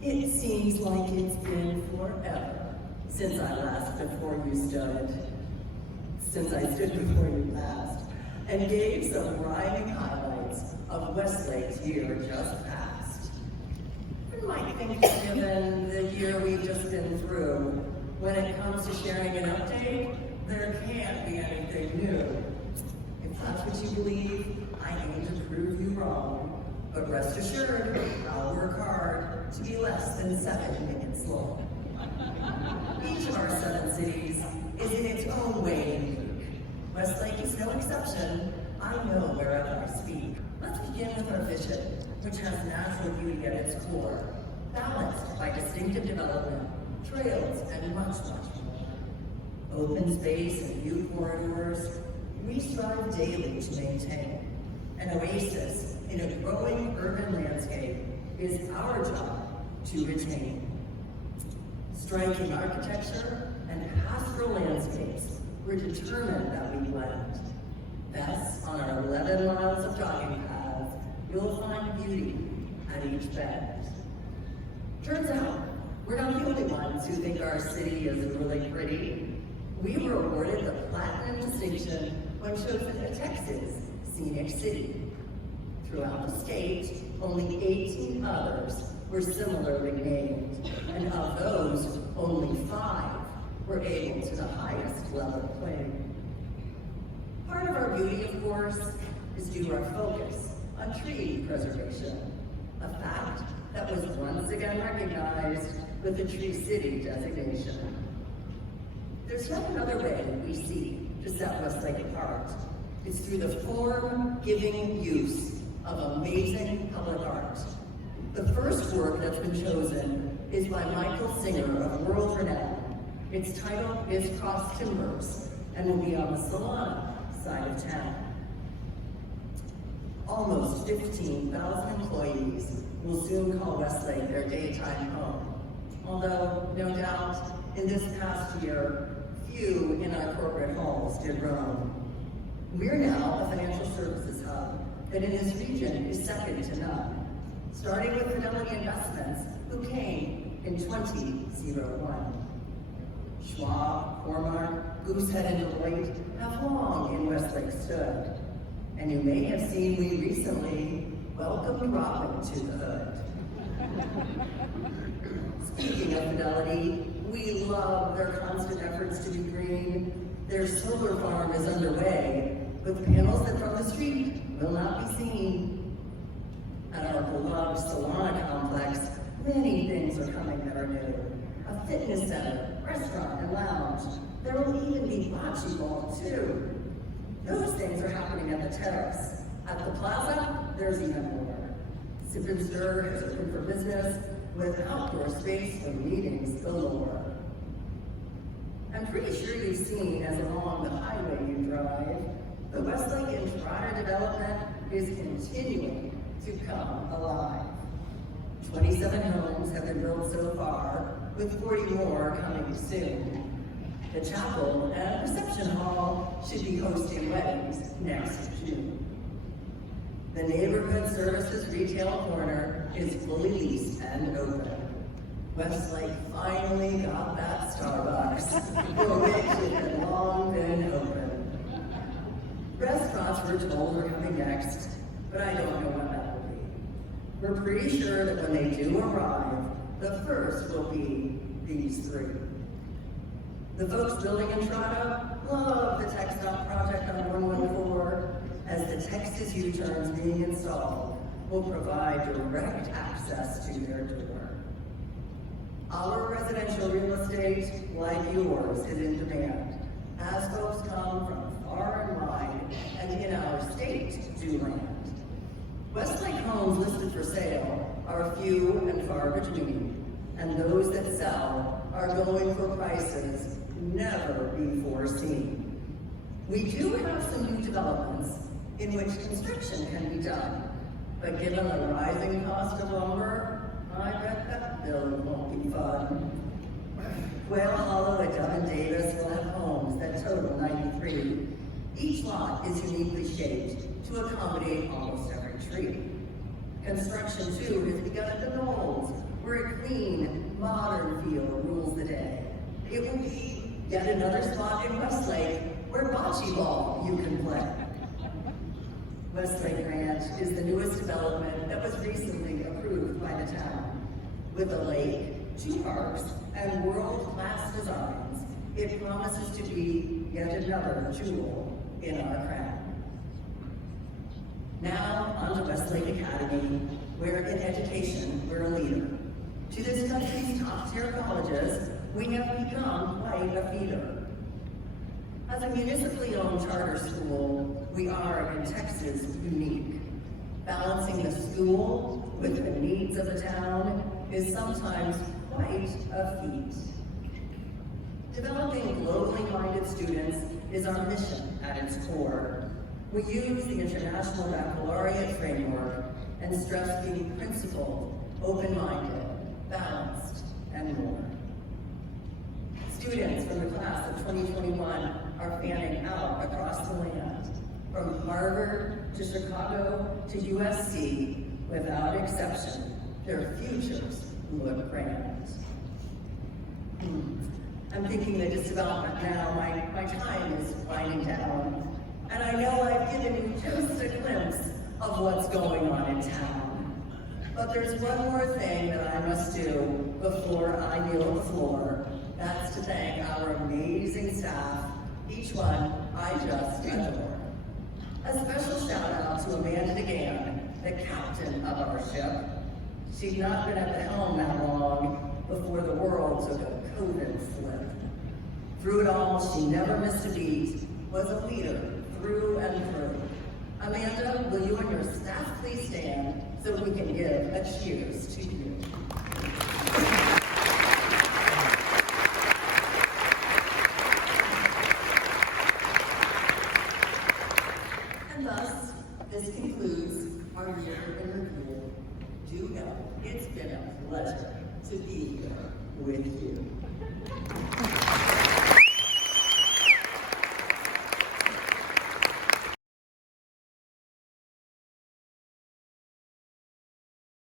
It seems like it's been forever since I stood before you last, and gave some rhyming highlights of Westlake's year just past. You might think, given the year we've just been through, when it comes to sharing an update, there can't be anything new. If that's what you believe, I aim to prove you wrong. But rest assured, I'll work hard to be less than 7 minutes long. Each of our 7 cities is in its own way unique. Westlake is no exception. I know wherever I speak. Let's begin with our vision, which has natural beauty at its core, balanced by distinctive development, trails, and much, much more. Open space and view corridors, we strive daily to maintain. An oasis in a growing urban landscape is our job to retain. Striking architecture and pastoral landscapes, we're determined that we blend. Thus, on our 11 miles of jogging paths, you'll find beauty at each bend. Turns out, we're not the only ones who think our city is really pretty. We were awarded the Platinum distinction when chosen a Texas Scenic City. Throughout the state, only 18 others were similarly named, and of those, only 5 were able to the highest level claim. Part of our beauty, of course, is due to our focus on tree preservation, a fact that was once again recognized with the Tree City designation. There's no other way we see to set Westlake apart. It's through the form-giving use of amazing public art. The first work that's been chosen is by Michael Singer of world renown. Its title is Cross Timbers and will be on the Salon side of town. Almost 15,000 employees will soon call Westlake their daytime home. Although, no doubt, in this past year, few in our corporate halls did roam. We're now a financial services hub that in this region is second to none, starting with Fidelity Investments, who came in 2001. Schwab, Cormark, Goosehead, and Deloitte have long in Westlake stood. And you may have seen we recently welcomed Robin to the hood. Speaking of Fidelity, we love their constant efforts to be green. Their solar farm is underway, with panels that from the street will not be seen. At our beloved Salon complex, many things are coming that are new. A fitness center, restaurant, and lounge. There will even be bocce ball, too. Those things are happening at the terrace. At the plaza, there's even more. Sip and Stir is open for business, with outdoor space for meetings galore. I'm pretty sure you've seen as along the highway you drive, the Westlake Entrada development is continuing to come alive. 27 homes have been built so far, with 40 more coming soon. The chapel and reception hall should be hosting weddings next June. The neighborhood services retail corner is fully leased and open. Westlake finally got that Starbucks, for which it had long been open. Restaurants we're told are coming next, but I don't know when that will be. We're pretty sure that when they do arrive, the first will be these 3. The folks building Entrada love the tech stop project on 114, as the Texas U-turns being installed will provide direct access to their door. Our residential real estate, like yours, is in demand, as folks come from far and wide and in our state to land. Westlake homes listed for sale are few and far between, and those that sell are going for prices never before seen. We do have some new developments in which construction can be done, but given the rising cost of lumber, I bet that build won't be fun. Quail Hollow at Dove and Davis will have homes that total 93. Each lot is uniquely shaped to accommodate almost every tree. Construction, too, has begun at the Knolls, where it green, modern feel rules the day. It will be yet another spot in Westlake where bocce ball you can play. Westlake Ranch is the newest development that was recently approved by the town. With a lake, 2 parks, and world-class designs, it promises to be yet another jewel in our crown. Now, on to Westlake Academy, where in education, we're a leader. To this country's top-tier colleges, we have become quite a feeder. As a municipally owned charter school, we are, in Texas, unique. Balancing the school with the needs of the town is sometimes quite a feat. Developing globally minded students is our mission at its core. We use the International Baccalaureate framework and stress being principled, open-minded, balanced, and more. Students from the class of 2021 are fanning out across the land, from Harvard to Chicago to USC, without exception. Their futures look grand. I'm thinking that just about now, my time is winding down, and I know I've given you just a glimpse of what's going on in town. But there's one more thing that I must do before I yield the floor. That's to thank our amazing staff, each one I just adore. A special shout out to Amanda DeGan, the captain of our ship. She'd not been at the helm that long before the world took a COVID flip. Through it all, she never missed a beat, was a leader through and through. Amanda, will you and your staff please stand so we can give a cheers to you. And thus, this concludes our year in review. Do know it's been a pleasure to be here with you.